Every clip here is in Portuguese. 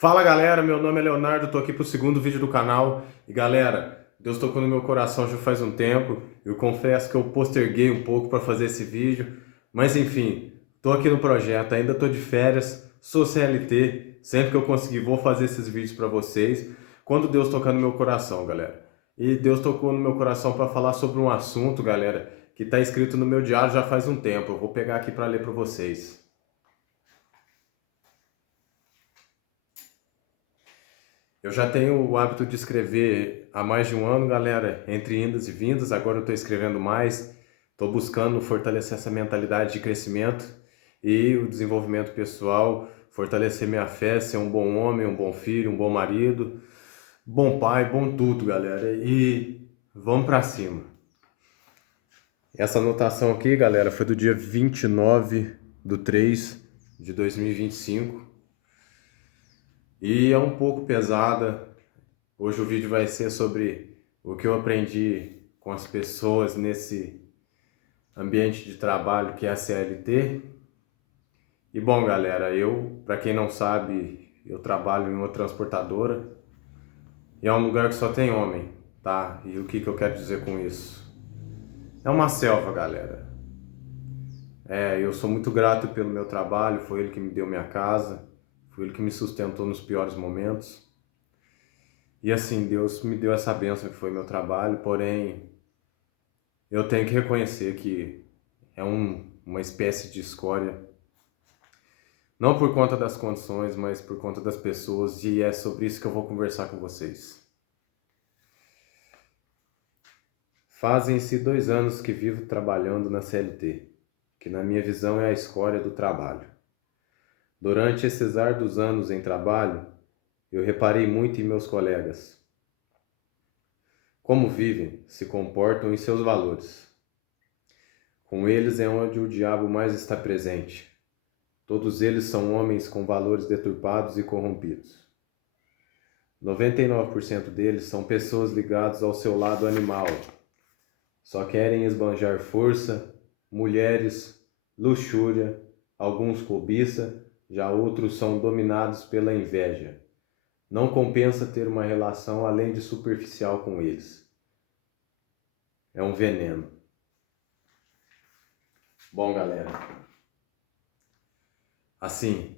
Fala galera, meu nome é Leonardo, tô aqui pro segundo vídeo do canal e galera, Deus tocou no meu coração já faz um tempo. Eu confesso que eu posterguei um pouco para fazer esse vídeo, mas enfim, tô aqui no projeto, ainda tô de férias, sou CLT, sempre que eu conseguir vou fazer esses vídeos para vocês, quando Deus tocar no meu coração, galera. E Deus tocou no meu coração para falar sobre um assunto, galera, que tá escrito no meu diário já faz um tempo. Eu vou pegar aqui para ler para vocês. Eu já tenho o hábito de escrever há mais de um ano, galera, entre indas e vindas. Agora eu estou escrevendo mais, estou buscando fortalecer essa mentalidade de crescimento e o desenvolvimento pessoal, fortalecer minha fé, ser um bom homem, um bom filho, um bom marido, bom pai, bom tudo, galera. E vamos para cima. Essa anotação aqui, galera, foi do dia 29/3/2025 e é um pouco pesada. Hoje o vídeo vai ser sobre o que eu aprendi com as pessoas nesse ambiente de trabalho que é a CLT. E bom, galera, para quem não sabe, eu trabalho em uma transportadora e é um lugar que só tem homem, tá? E o que eu quero dizer com isso? É uma selva, galera. Eu sou muito grato pelo meu trabalho, foi ele que me deu minha casa, foi ele que me sustentou nos piores momentos. E assim, Deus me deu essa bênção que foi meu trabalho, porém eu tenho que reconhecer que é uma espécie de escória, não por conta das condições, mas por conta das pessoas, e é sobre isso que eu vou conversar com vocês. Fazem-se 2 anos que vivo trabalhando na CLT, que na minha visão é a escória do trabalho. Durante esses árduos anos em trabalho, eu reparei muito em meus colegas. Como vivem, se comportam em seus valores. Com eles é onde o diabo mais está presente. Todos eles são homens com valores deturpados e corrompidos. 99% deles são pessoas ligadas ao seu lado animal. Só querem esbanjar força, mulheres, luxúria, alguns cobiça, já outros são dominados pela inveja. Não compensa ter uma relação além de superficial com eles. É um veneno. Bom, galera, assim,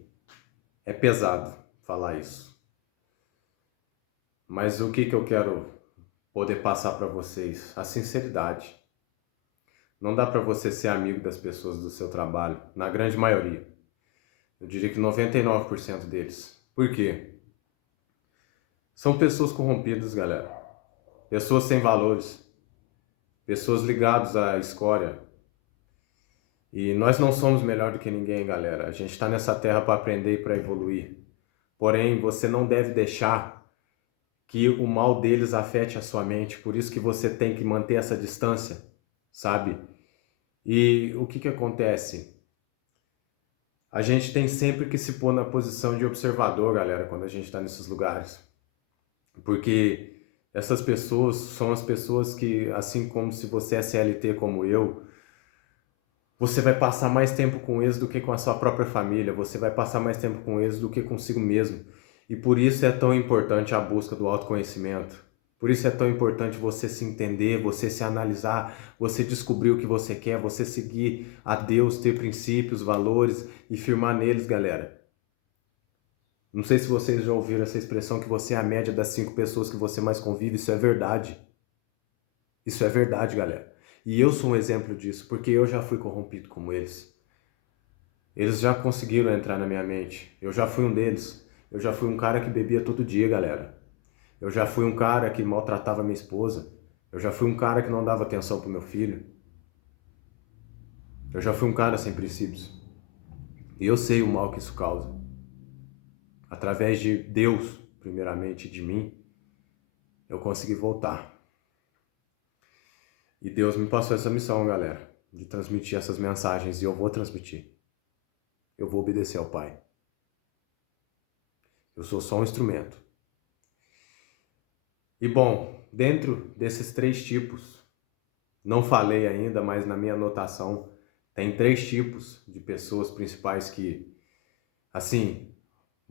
é pesado falar isso. Mas o que eu quero poder passar para vocês? A sinceridade. Não dá para você ser amigo das pessoas do seu trabalho, na grande maioria. Eu diria que 99% deles. Por quê? São pessoas corrompidas, galera. Pessoas sem valores. Pessoas ligadas à escória. E nós não somos melhor do que ninguém, galera. A gente está nessa terra para aprender e para evoluir. Porém, você não deve deixar que o mal deles afete a sua mente. Por isso que você tem que manter essa distância, sabe? E o que acontece? A gente tem sempre que se pôr na posição de observador, galera, quando a gente está nesses lugares. Porque essas pessoas são as pessoas que, assim como se você é CLT como eu, você vai passar mais tempo com eles do que com a sua própria família, você vai passar mais tempo com eles do que consigo mesmo. E por isso é tão importante a busca do autoconhecimento. Por isso é tão importante você se entender, você se analisar, você descobrir o que você quer, você seguir a Deus, ter princípios, valores e firmar neles, galera. Não sei se vocês já ouviram essa expressão que você é a média das 5 pessoas que você mais convive. Isso é verdade. Isso é verdade, galera. E eu sou um exemplo disso, porque eu já fui corrompido como eles. Eles já conseguiram entrar na minha mente. Eu já fui um deles. Eu já fui um cara que bebia todo dia, galera. Eu já fui um cara que maltratava minha esposa. Eu já fui um cara que não dava atenção pro meu filho. Eu já fui um cara sem princípios. E eu sei o mal que isso causa. Através de Deus, primeiramente, de mim, eu consegui voltar. E Deus me passou essa missão, galera, de transmitir essas mensagens, e eu vou transmitir. Eu vou obedecer ao Pai. Eu sou só um instrumento. E bom, dentro desses 3 tipos, não falei ainda, mas na minha anotação, tem 3 tipos de pessoas principais que, assim,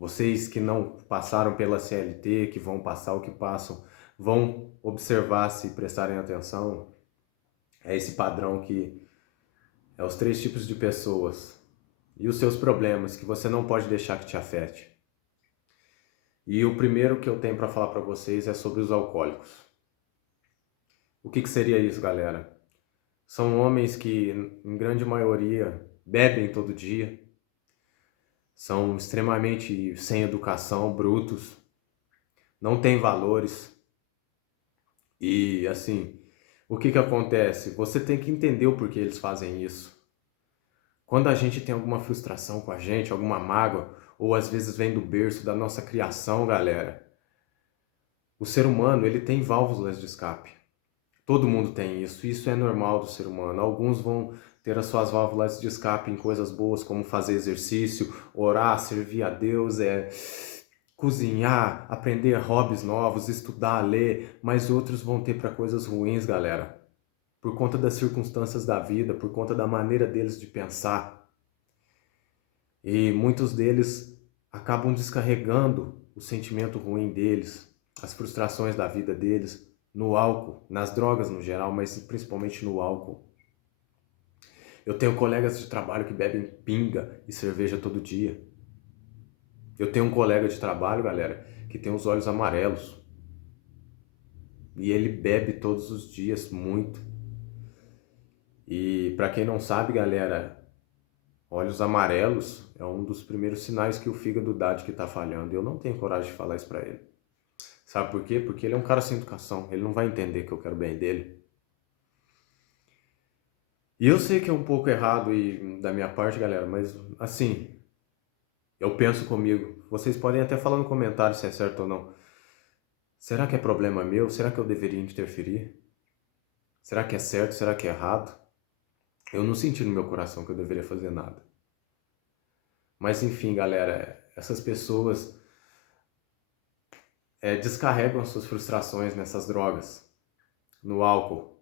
Vocês que não passaram pela CLT, que vão passar o que passam, vão observar se prestarem atenção. É esse padrão que é os 3 tipos de pessoas e os seus problemas que você não pode deixar que te afete. E o primeiro que eu tenho para falar para vocês é sobre os alcoólicos. O que seria isso, galera? São homens que, em grande maioria, bebem todo dia, são extremamente sem educação, brutos, não têm valores. E, assim, o que acontece? Você tem que entender o porquê eles fazem isso. Quando a gente tem alguma frustração com a gente, alguma mágoa, ou às vezes vem do berço da nossa criação, galera, o ser humano, ele tem válvulas de escape. Todo mundo tem isso, isso é normal do ser humano. Alguns vão ter as suas válvulas de escape em coisas boas, como fazer exercício, orar, servir a Deus, cozinhar, aprender hobbies novos, estudar, ler, mas outros vão ter para coisas ruins, galera. Por conta das circunstâncias da vida, por conta da maneira deles de pensar. E muitos deles acabam descarregando o sentimento ruim deles, as frustrações da vida deles, no álcool, nas drogas no geral, mas principalmente no álcool. Eu tenho colegas de trabalho que bebem pinga e cerveja todo dia. Eu tenho um colega de trabalho, galera, que tem os olhos amarelos. E ele bebe todos os dias muito. E para quem não sabe, galera, olhos amarelos é um dos primeiros sinais que o fígado dá de que tá falhando. Eu não tenho coragem de falar isso para ele. Sabe por quê? Porque ele é um cara sem educação. Ele não vai entender que eu quero bem dele. E eu sei que é um pouco errado da minha parte, galera, mas assim, eu penso comigo. Vocês podem até falar no comentário se é certo ou não. Será que é problema meu? Será que eu deveria interferir? Será que é certo? Será que é errado? Eu não senti no meu coração que eu deveria fazer nada. Mas enfim, galera, essas pessoas descarregam as suas frustrações nessas drogas, no álcool.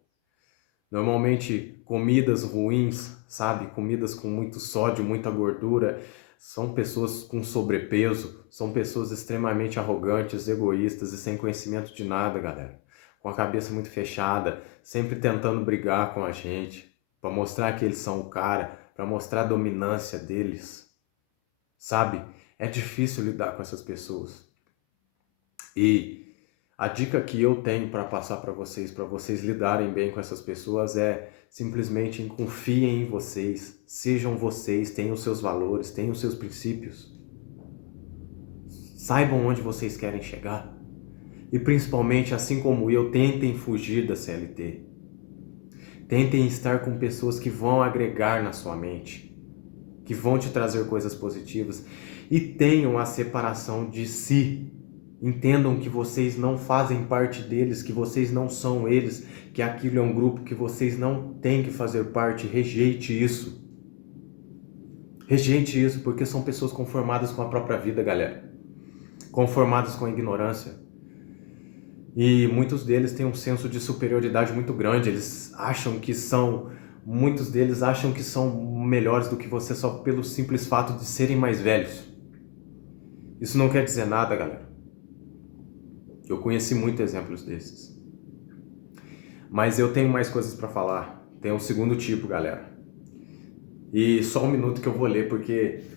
Normalmente comidas ruins, sabe? Comidas com muito sódio, muita gordura. São pessoas com sobrepeso, são pessoas extremamente arrogantes, egoístas e sem conhecimento de nada, galera. Com a cabeça muito fechada, sempre tentando brigar com a gente, para mostrar que eles são o cara, para mostrar a dominância deles. Sabe? É difícil lidar com essas pessoas. E a dica que eu tenho para passar para vocês lidarem bem com essas pessoas é simplesmente confiem em vocês, sejam vocês, tenham os seus valores, tenham os seus princípios. Saibam onde vocês querem chegar. E principalmente, assim como eu, tentem fugir da CLT. Tentem estar com pessoas que vão agregar na sua mente, que vão te trazer coisas positivas. E tenham a separação de si. Entendam que vocês não fazem parte deles, que vocês não são eles, que aquilo é um grupo que vocês não têm que fazer parte. Rejeite isso. Rejeite isso, porque são pessoas conformadas com a própria vida, galera. Conformadas com a ignorância. E muitos deles têm um senso de superioridade muito grande. Muitos deles acham que são melhores do que você só pelo simples fato de serem mais velhos. Isso não quer dizer nada, galera. Eu conheci muitos exemplos desses. Mas eu tenho mais coisas para falar. Tem um segundo tipo, galera. E só um minuto que eu vou ler, porque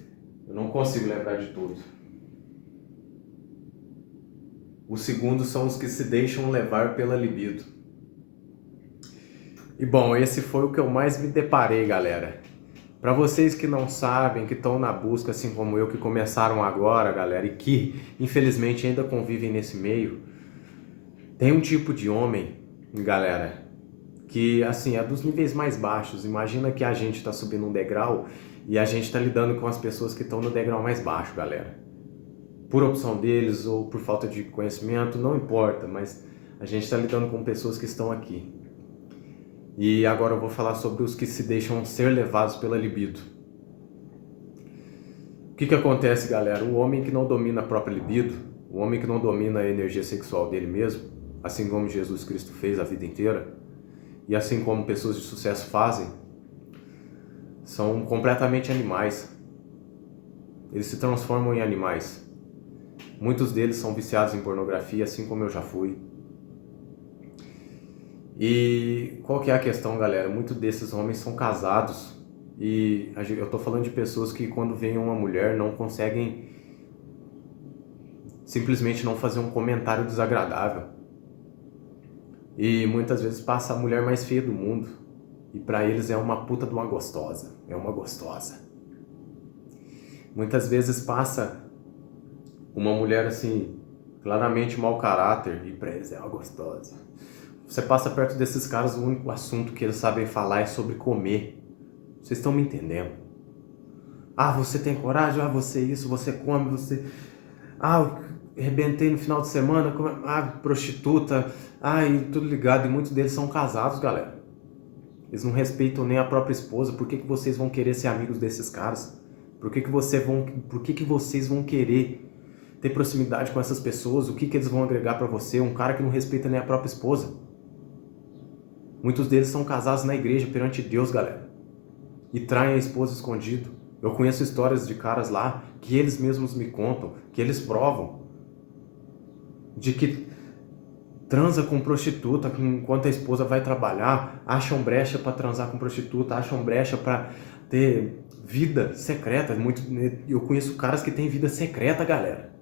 eu não consigo lembrar de tudo. O segundo são os que se deixam levar pela libido. E bom, esse foi o que eu mais me deparei, galera. Para vocês que não sabem, que estão na busca, assim como eu, que começaram agora, galera, e que infelizmente ainda convivem nesse meio, tem um tipo de homem, galera, que assim é dos níveis mais baixos. Imagina que a gente está subindo um degrau e a gente está lidando com as pessoas que estão no degrau mais baixo, galera. Por opção deles ou por falta de conhecimento, não importa, mas a gente está lidando com pessoas que estão aqui. E agora eu vou falar sobre os que se deixam ser levados pela libido. O que acontece, galera? O homem que não domina a própria libido, o homem que não domina a energia sexual dele mesmo, assim como Jesus Cristo fez a vida inteira, e assim como pessoas de sucesso fazem, são completamente animais. Eles se transformam em animais. Muitos deles são viciados em pornografia, assim como eu já fui. E qual que é a questão, galera? Muitos desses homens são casados e eu tô falando de pessoas que quando vem uma mulher não conseguem simplesmente não fazer um comentário desagradável. E muitas vezes passa a mulher mais feia do mundo e pra eles é uma puta de uma gostosa, é uma gostosa. Muitas vezes passa uma mulher assim, claramente mau caráter e pra eles é uma gostosa. Você passa perto desses caras, o único assunto que eles sabem falar é sobre comer. Vocês estão me entendendo? Ah, você tem coragem? Ah, você isso, você come, você... Ah, eu arrebentei no final de semana, prostituta, e tudo ligado. E muitos deles são casados, galera. Eles não respeitam nem a própria esposa. Por que vocês vão querer ser amigos desses caras? Por que vocês vão querer ter proximidade com essas pessoas? O que eles vão agregar pra você? Um cara que não respeita nem a própria esposa. Muitos deles são casados na igreja perante Deus, galera. E traem a esposa escondido. Eu conheço histórias de caras lá que eles mesmos me contam, que eles provam, de que transa com prostituta enquanto a esposa vai trabalhar, acham brecha para transar com prostituta, acham brecha para ter vida secreta. Eu conheço caras que têm vida secreta, galera.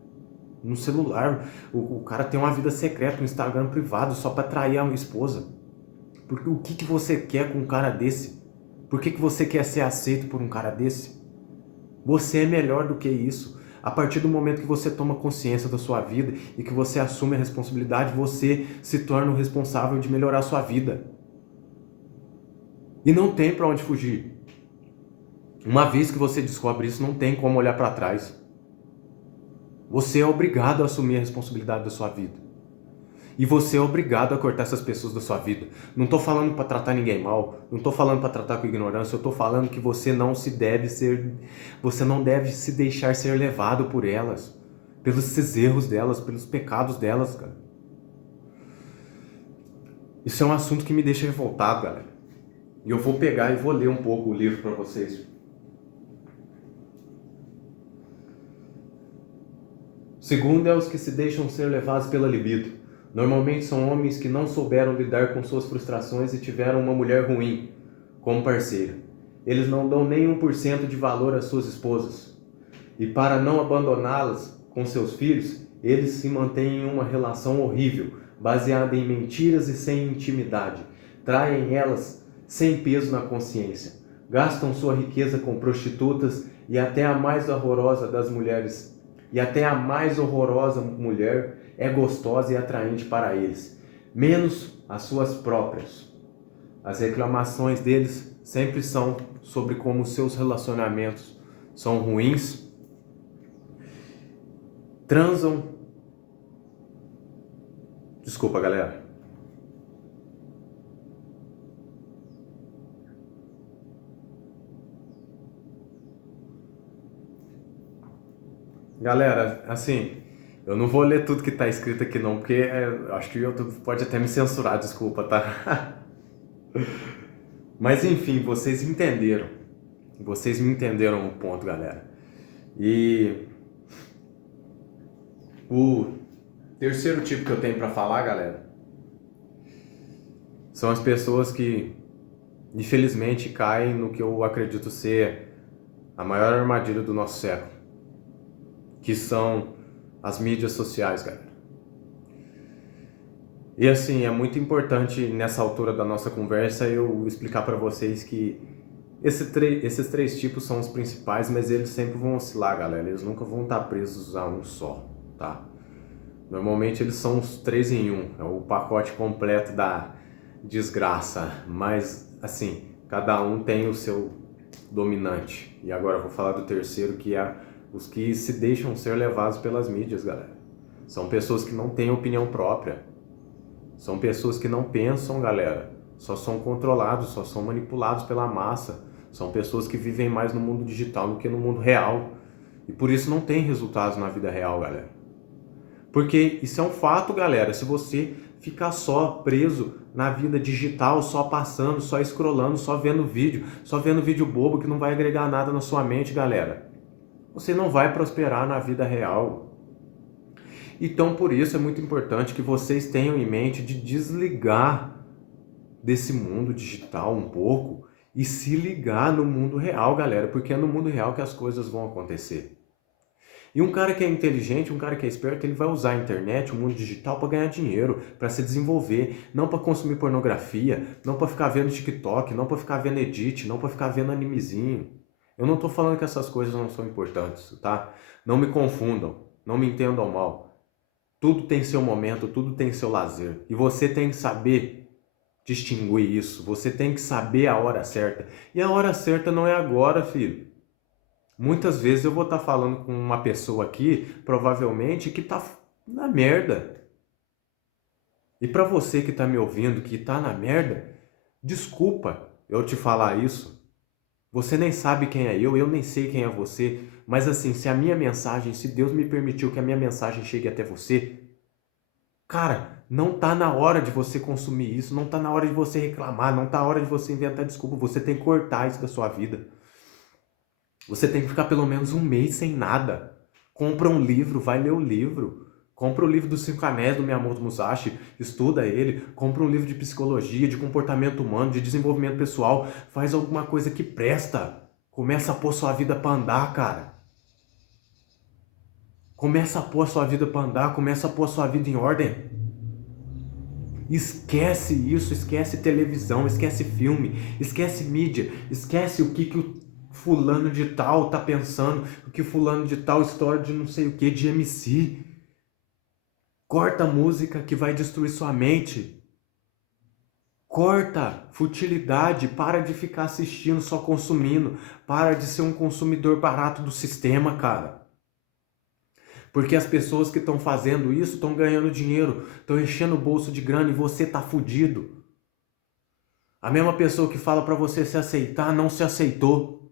No celular, o cara tem uma vida secreta no Instagram privado só para atrair a esposa. Porque o que você quer com um cara desse? Por que você quer ser aceito por um cara desse? Você é melhor do que isso. A partir do momento que você toma consciência da sua vida e que você assume a responsabilidade, você se torna o responsável de melhorar a sua vida. E não tem para onde fugir. Uma vez que você descobre isso, não tem como olhar para trás. Você é obrigado a assumir a responsabilidade da sua vida. E você é obrigado a cortar essas pessoas da sua vida. Não estou falando para tratar ninguém mal, não estou falando para tratar com ignorância, eu estou falando que você não deve se deixar ser levado por elas, pelos esses erros delas, pelos pecados delas, cara. Isso é um assunto que me deixa revoltado, galera. E eu vou pegar e vou ler um pouco o livro para vocês. Segundo é os que se deixam ser levados pela libido. Normalmente são homens que não souberam lidar com suas frustrações e tiveram uma mulher ruim como parceira. Eles não dão nem 1% de valor às suas esposas. E para não abandoná-las com seus filhos, eles se mantêm em uma relação horrível, baseada em mentiras e sem intimidade. Traem elas sem peso na consciência. Gastam sua riqueza com prostitutas e até a mais horrorosa das mulheres. E até a mais horrorosa mulher é gostosa e atraente para eles, menos as suas próprias. As reclamações deles sempre são sobre como seus relacionamentos são ruins, transam. Desculpa, galera. Galera, assim, eu não vou ler tudo que tá escrito aqui não, porque acho que o YouTube pode até me censurar, desculpa, tá? Mas enfim, vocês entenderam. Vocês me entenderam o ponto, galera. E o terceiro tipo que eu tenho pra falar, galera, são as pessoas que infelizmente caem no que eu acredito ser a maior armadilha do nosso século, que são as mídias sociais, galera. E assim, é muito importante nessa altura da nossa conversa eu explicar para vocês que esses três tipos são os principais, mas eles sempre vão oscilar, galera. Eles nunca vão estar presos a um só, tá? Normalmente eles são os 3 em 1, é o pacote completo da desgraça, mas assim, cada um tem o seu dominante. E agora eu vou falar do terceiro, que é os que se deixam ser levados pelas mídias, galera. São pessoas que não têm opinião própria. São pessoas que não pensam, galera. Só são controlados, só são manipulados pela massa. São pessoas que vivem mais no mundo digital do que no mundo real. E por isso não tem resultados na vida real, galera. Porque isso é um fato, galera. Se você ficar só preso na vida digital, só passando, só scrollando, só vendo vídeo bobo que não vai agregar nada na sua mente, galera, você não vai prosperar na vida real. Então, por isso é muito importante que vocês tenham em mente de desligar desse mundo digital um pouco e se ligar no mundo real, galera, porque é no mundo real que as coisas vão acontecer. E um cara que é inteligente, um cara que é esperto, ele vai usar a internet, o mundo digital para ganhar dinheiro, para se desenvolver, não para consumir pornografia, não para ficar vendo TikTok, não para ficar vendo edit, não para ficar vendo animezinho. Eu não tô falando que essas coisas não são importantes, tá? Não me confundam, não me entendam mal. Tudo tem seu momento, tudo tem seu lazer. E você tem que saber distinguir isso. Você tem que saber a hora certa. E a hora certa não é agora, filho. Muitas vezes eu vou estar falando com uma pessoa aqui, provavelmente, que tá na merda. E para você que tá me ouvindo, que tá na merda, desculpa eu te falar isso. Você nem sabe quem é eu nem sei quem é você. Mas assim, se a minha mensagem, se Deus me permitiu que a minha mensagem chegue até você, cara, não tá na hora de você consumir isso, não tá na hora de você reclamar, não tá na hora de você inventar desculpa, você tem que cortar isso da sua vida. Você tem que ficar pelo menos um mês sem nada. Compra um livro, vai ler o livro. Compra o livro dos 5 Anéis do Miyamoto Musashi, estuda ele. Compra um livro de psicologia, de comportamento humano, de desenvolvimento pessoal. Faz alguma coisa que presta. Começa a pôr sua vida pra andar, cara. Começa a pôr sua vida pra andar, começa a pôr sua vida em ordem. Esquece isso, esquece televisão, esquece filme, esquece mídia, esquece o que o fulano de tal tá pensando, o que fulano de tal história de não sei o que, de MC. Corta a música que vai destruir sua mente. Corta futilidade, para de ficar assistindo, só consumindo. Para de ser um consumidor barato do sistema, cara. Porque as pessoas que estão fazendo isso estão ganhando dinheiro, estão enchendo o bolso de grana e você tá fudido. A mesma pessoa que fala para você se aceitar, não se aceitou.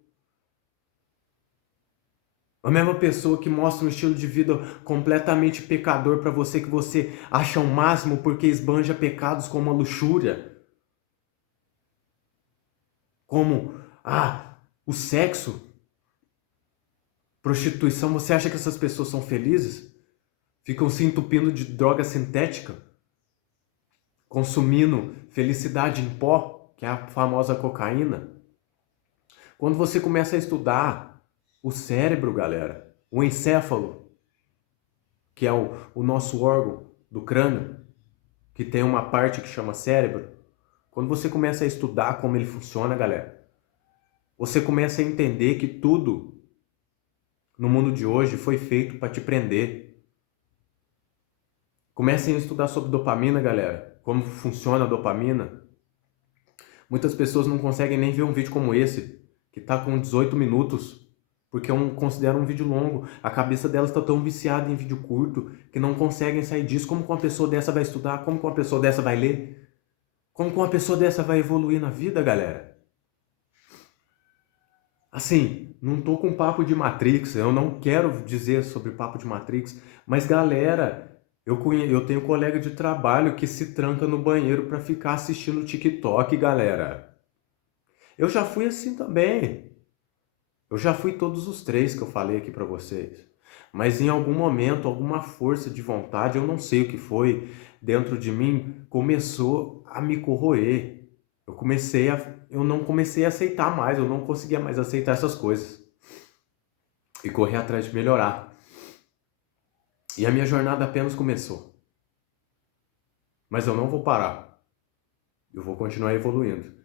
A mesma pessoa que mostra um estilo de vida completamente pecador para você, que você acha o máximo porque esbanja pecados como a luxúria. Como, o sexo, prostituição. Você acha que essas pessoas são felizes? Ficam se entupindo de droga sintética? Consumindo felicidade em pó, que é a famosa cocaína? Quando você começa a estudar o cérebro, galera, o encéfalo, que é o nosso órgão do crânio, que tem uma parte que chama cérebro, quando você começa a estudar como ele funciona, galera, você começa a entender que tudo no mundo de hoje foi feito para te prender. Comecem a estudar sobre dopamina, galera, como funciona a dopamina. Muitas pessoas não conseguem nem ver um vídeo como esse, que está com 18 minutos, porque consideram um vídeo longo. A cabeça delas está tão viciada em vídeo curto que não conseguem sair disso. Como que uma pessoa dessa vai estudar? Como que uma pessoa dessa vai ler? Como que uma pessoa dessa vai evoluir na vida, galera? Assim, não tô com papo de Matrix, eu não quero dizer sobre papo de Matrix, mas galera, eu tenho um colega de trabalho que se tranca no banheiro para ficar assistindo TikTok, galera. Eu já fui assim também. Eu já fui todos os três que eu falei aqui para vocês. Mas em algum momento, alguma força de vontade, eu não sei o que foi, dentro de mim, começou a me corroer. Eu não comecei a aceitar mais, eu não conseguia mais aceitar essas coisas. E correr atrás de melhorar. E a minha jornada apenas começou. Mas eu não vou parar. Eu vou continuar evoluindo.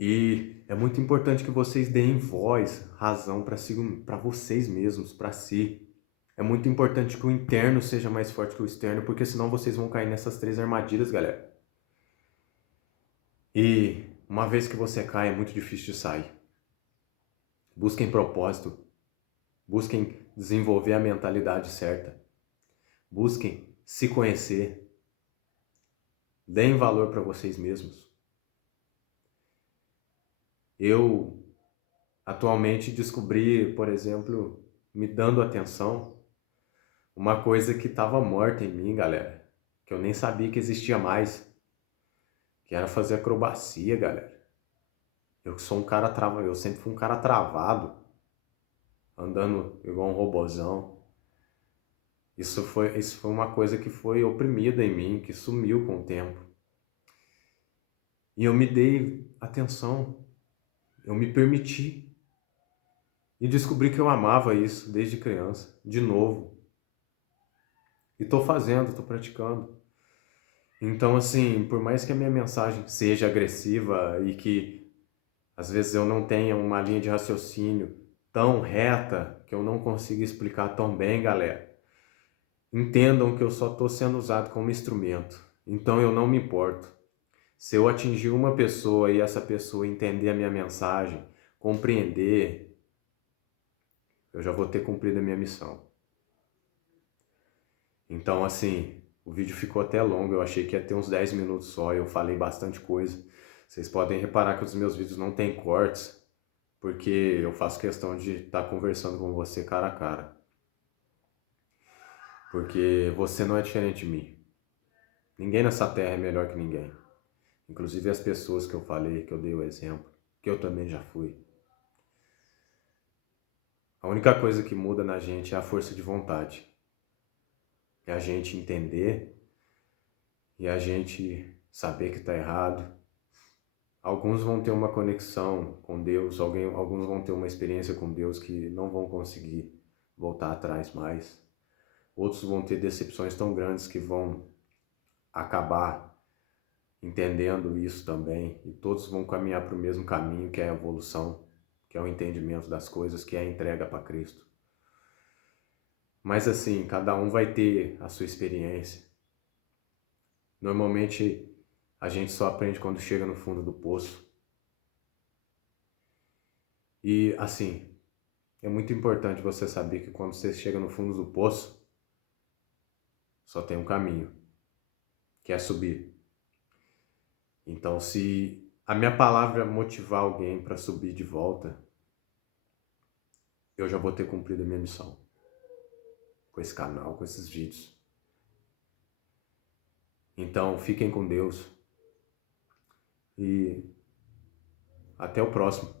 E é muito importante que vocês deem voz, razão para vocês mesmos, para si. É muito importante que o interno seja mais forte que o externo, porque senão vocês vão cair nessas 3 armadilhas, galera. E uma vez que você cai, é muito difícil de sair. Busquem propósito. Busquem desenvolver a mentalidade certa. Busquem se conhecer. Deem valor para vocês mesmos. Eu atualmente descobri, por exemplo, me dando atenção, uma coisa que estava morta em mim, galera, que eu nem sabia que existia mais, que era fazer acrobacia, galera. Eu sou um cara travado, eu sempre fui um cara travado, andando igual um robozão. Isso foi uma coisa que foi oprimida em mim, que sumiu com o tempo. E eu me dei atenção, eu me permiti e descobri que eu amava isso desde criança, de novo. E estou fazendo, estou praticando. Então, assim, por mais que a minha mensagem seja agressiva e que às vezes eu não tenha uma linha de raciocínio tão reta que eu não consiga explicar tão bem, galera, entendam que eu só estou sendo usado como instrumento. Então eu não me importo. Se eu atingir uma pessoa e essa pessoa entender a minha mensagem, compreender, eu já vou ter cumprido a minha missão. Então, assim, o vídeo ficou até longo, eu achei que ia ter uns 10 minutos só, eu falei bastante coisa. Vocês podem reparar que os meus vídeos não têm cortes, porque eu faço questão de estar conversando com você cara a cara. Porque você não é diferente de mim. Ninguém nessa terra é melhor que ninguém. Inclusive as pessoas que eu falei, que eu dei o exemplo, que eu também já fui. A única coisa que muda na gente é a força de vontade. É a gente entender e a gente saber que está errado. Alguns vão ter uma conexão com Deus, alguns vão ter uma experiência com Deus que não vão conseguir voltar atrás mais. Outros vão ter decepções tão grandes que vão acabar entendendo isso também. E todos vão caminhar para o mesmo caminho, que é a evolução, que é o entendimento das coisas, que é a entrega para Cristo. Mas assim, cada um vai ter a sua experiência. Normalmente a gente só aprende quando chega no fundo do poço. E assim, é muito importante você saber que quando você chega no fundo do poço, só tem um caminho, que é subir. Então, se a minha palavra motivar alguém para subir de volta, eu já vou ter cumprido a minha missão com esse canal, com esses vídeos. Então, fiquem com Deus e até o próximo.